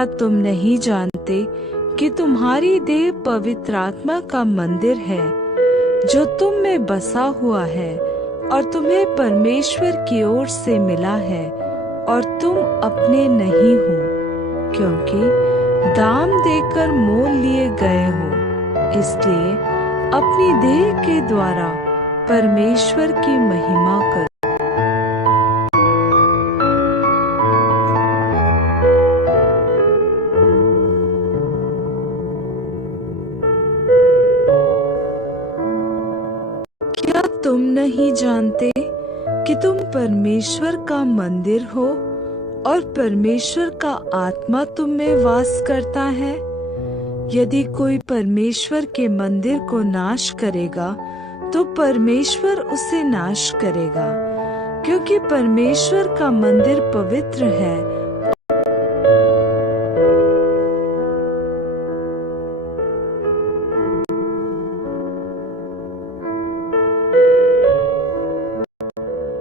क्या तुम नहीं जानते कि तुम्हारी देह पवित्र आत्मा का मंदिर है, जो तुम में बसा हुआ है और तुम्हें परमेश्वर की ओर से मिला है, और तुम अपने नहीं हो, क्योंकि दाम देकर मोल लिए गए हो। इसलिए अपनी देह के द्वारा परमेश्वर की महिमा करो। क्या तुम नहीं जानते कि तुम परमेश्वर का मंदिर हो और परमेश्वर का आत्मा तुम में वास करता है? यदि कोई परमेश्वर के मंदिर को नाश करेगा तो परमेश्वर उसे नाश करेगा, क्योंकि परमेश्वर का मंदिर पवित्र है।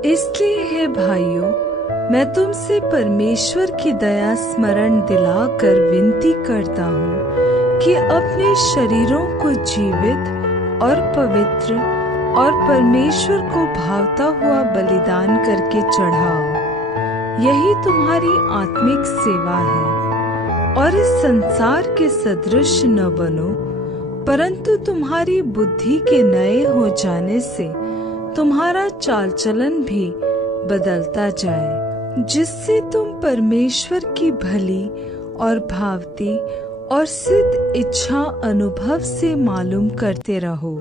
इसलिए हे भाइयों, मैं तुमसे परमेश्वर की दया स्मरण दिलाकर विनती करता हूँ कि अपने शरीरों को जीवित और पवित्र और परमेश्वर को भावता हुआ बलिदान करके चढ़ाओ। यही तुम्हारी आत्मिक सेवा है। और इस संसार के सदृश न बनो, परंतु तुम्हारी बुद्धि के नए हो जाने से तुम्हारा चाल चलन भी बदलता जाए, जिससे तुम परमेश्वर की भली और भावती और सिद्ध इच्छा अनुभव से मालूम करते रहो।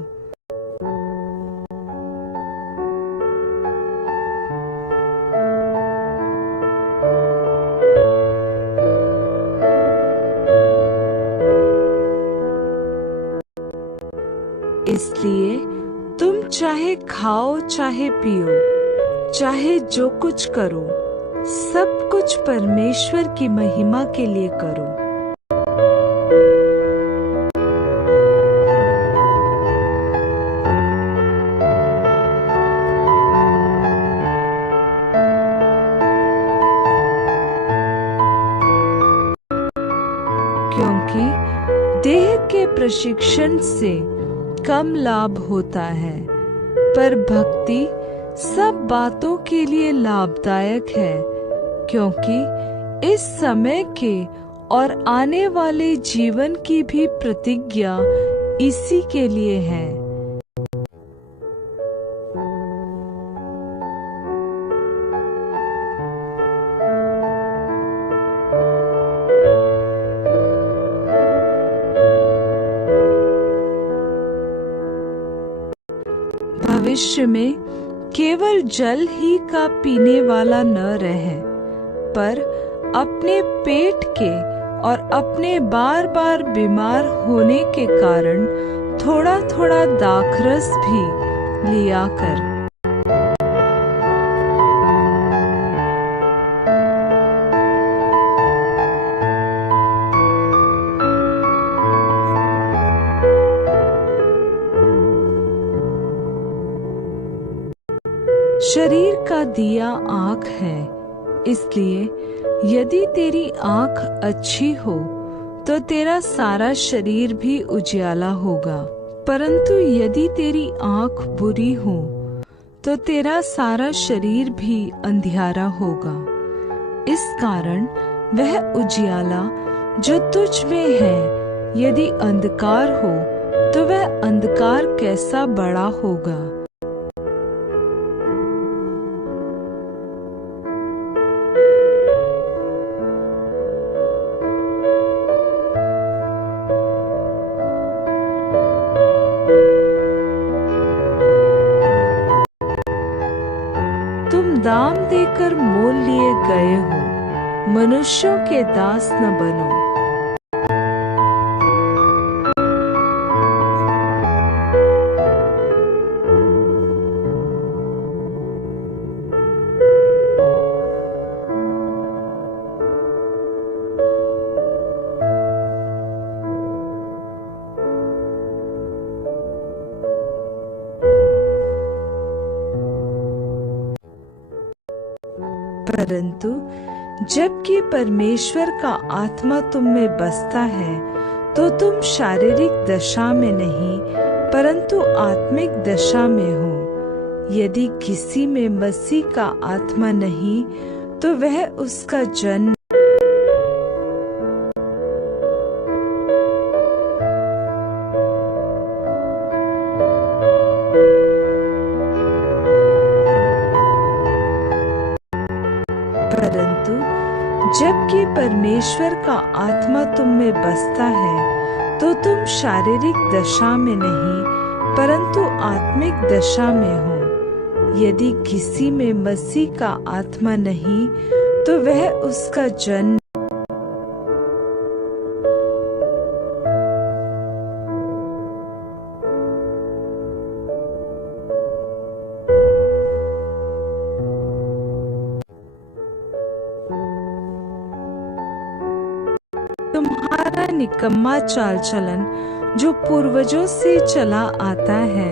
इसलिए तुम चाहे खाओ चाहे पियो, चाहे जो कुछ करो, सब कुछ परमेश्वर की महिमा के लिए करो। क्योंकि देह के प्रशिक्षण से कम लाभ होता है, पर भक्ति सब बातों के लिए लाभदायक है, क्योंकि इस समय के और आने वाले जीवन की भी प्रतिज्ञा इसी के लिए है। भविष्य में केवल जल ही का पीने वाला न रहे, पर अपने पेट के और अपने बार बार बीमार होने के कारण थोड़ा थोड़ा दाखरस भी लिया कर। शरीर का दिया आँख है, इसलिए यदि तेरी आँख अच्छी हो तो तेरा सारा शरीर भी उजियाला होगा, परंतु यदि तेरी आँख बुरी हो तो तेरा सारा शरीर भी अंधियारा होगा। इस कारण वह उजियाला जो तुझ में है, यदि अंधकार हो तो वह अंधकार कैसा बड़ा होगा। तुम दाम देकर मोल लिए गए हो, मनुष्यों के दास न बनो। परंतु जबकि परमेश्वर का आत्मा तुम में बसता है तो तुम शारीरिक दशा में नहीं परंतु आत्मिक दशा में हो। यदि किसी में मसीह का आत्मा नहीं तो वह उसका जन्म परंतु जबकि परमेश्वर का आत्मा तुम में बसता है तो तुम शारीरिक दशा में नहीं परंतु आत्मिक दशा में हो। यदि किसी में मसीह का आत्मा नहीं तो वह उसका जन्म तुम्हारा निकम्मा चाल चलन जो पूर्वजों से चला आता है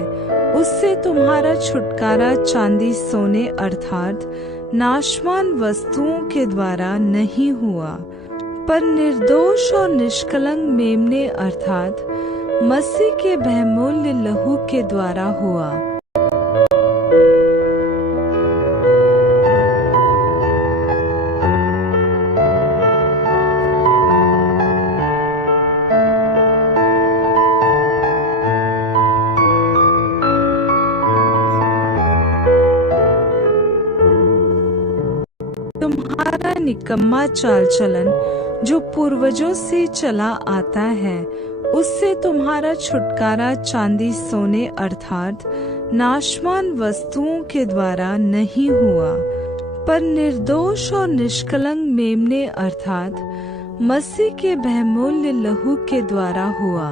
उससे तुम्हारा छुटकारा चांदी सोने अर्थात नाशवान वस्तुओं के द्वारा नहीं हुआ पर निर्दोष और निष्कलंक मेमने अर्थात मसीह के बहुमूल्य लहू के द्वारा हुआ। तुम्हारा निकम्मा चाल चलन जो पूर्वजों से चला आता है उससे तुम्हारा छुटकारा चांदी सोने अर्थात नाशवान वस्तुओं के द्वारा नहीं हुआ पर निर्दोष और निष्कलंक मेमने अर्थात मसीह के बहुमूल्य लहू के द्वारा हुआ।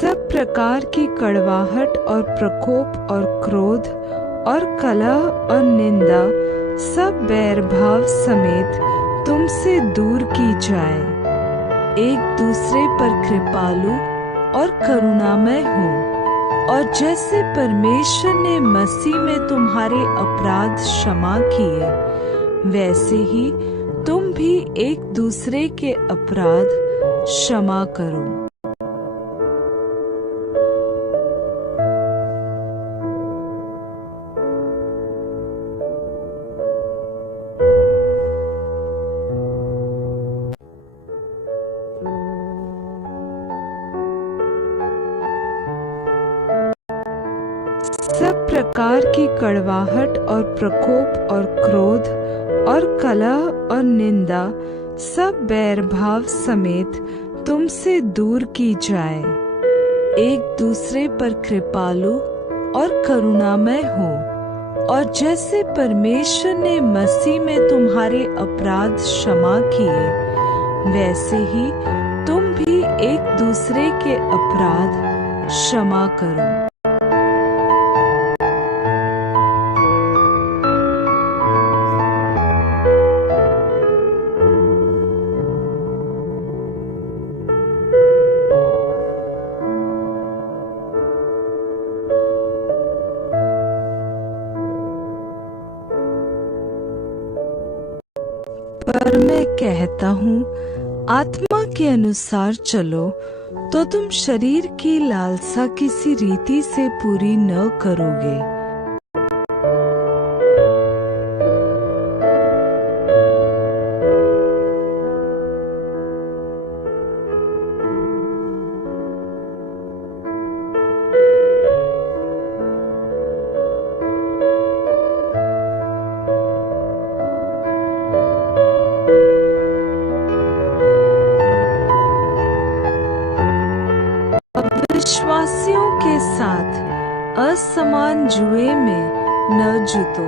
सब प्रकार की कड़वाहट और प्रकोप और क्रोध और कलह और निंदा सब बैर भाव समेत तुमसे दूर की जाए। एक दूसरे पर कृपालु और करुणामय हो और जैसे परमेश्वर ने मसीह में तुम्हारे अपराध क्षमा किए वैसे ही तुम भी एक दूसरे के अपराध क्षमा करो। सब प्रकार की कड़वाहट और प्रकोप और क्रोध और कलह और निंदा सब बैर भाव समेत तुमसे दूर की जाए। एक दूसरे पर कृपालु और करुणामय हो और जैसे परमेश्वर ने मसीह में तुम्हारे अपराध क्षमा किए वैसे ही तुम भी एक दूसरे के अपराध क्षमा करो। पर मैं कहता हूँ आत्मा के अनुसार चलो तो तुम शरीर की लालसा किसी रीति से पूरी न करोगे। विश्वासियों के साथ असमान जुए में न जुतो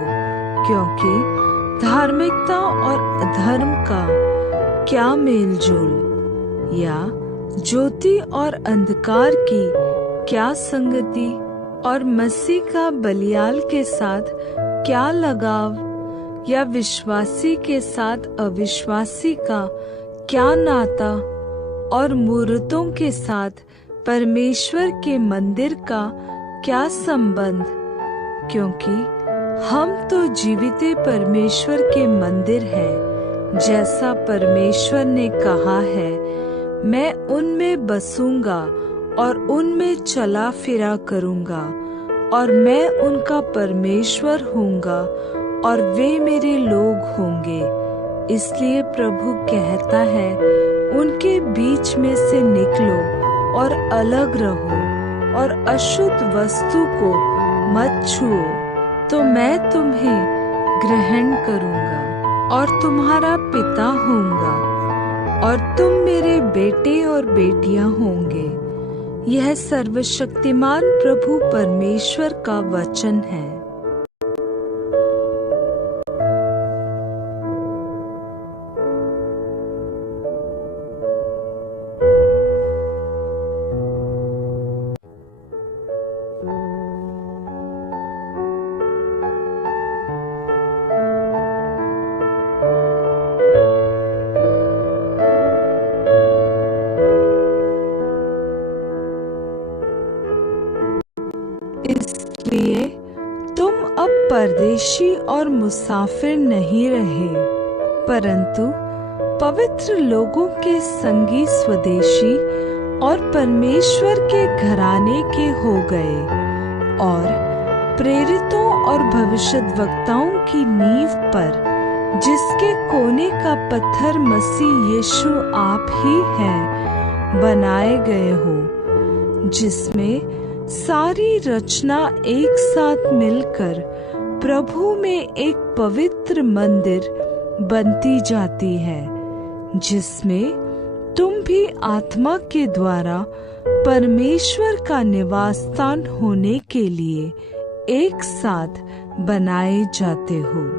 क्योंकि धार्मिकता और अधर्म का क्या मेलजोल या ज्योति और अंधकार की क्या संगति और मसीह का बलियाल के साथ क्या लगाव या विश्वासी के साथ अविश्वासी का क्या नाता, और मूर्तों के साथ परमेश्वर के मंदिर का क्या संबंध? क्योंकि हम तो जीवित परमेश्वर के मंदिर हैं, जैसा परमेश्वर ने कहा है, मैं उनमें बसूंगा और उनमें चला फिरा करूंगा, और मैं उनका परमेश्वर होऊंगा और वे मेरे लोग होंगे। इसलिए प्रभु कहता है, उनके बीच में से निकलो और अलग रहो, और अशुद्ध वस्तु को मत छुओ, तो मैं तुम्हें ग्रहण करूंगा और तुम्हारा पिता होऊंगा, और तुम मेरे बेटे और बेटियां होंगे। यह सर्वशक्तिमान प्रभु परमेश्वर का वचन है। इसलिए तुम अब परदेशी और मुसाफिर नहीं रहे, परंतु पवित्र लोगों के संगी स्वदेशी और परमेश्वर के घराने के हो गए, और प्रेरितों और भविष्यद्वक्ताओं की नींव पर, जिसके कोने का पत्थर मसीह यीशु आप ही हैं, बनाए गए हो, जिसमें सारी रचना एक साथ मिलकर प्रभु में एक पवित्र मंदिर बनती जाती है, जिसमें तुम भी आत्मा के द्वारा परमेश्वर का निवास स्थान होने के लिए एक साथ बनाए जाते हो।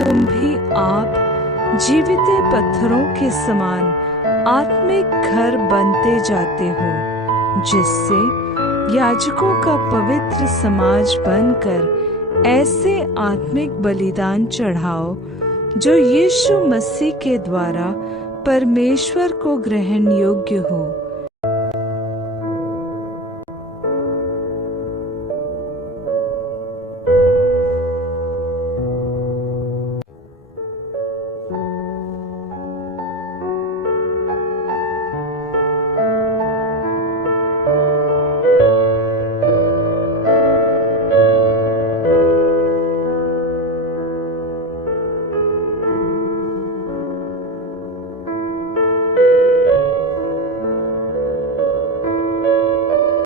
तुम भी आप जीवित पत्थरों के समान आत्मिक घर बनते जाते हो, जिससे याजकों का पवित्र समाज बनकर ऐसे आत्मिक बलिदान चढ़ाओ जो यीशु मसीह के द्वारा परमेश्वर को ग्रहण योग्य हो।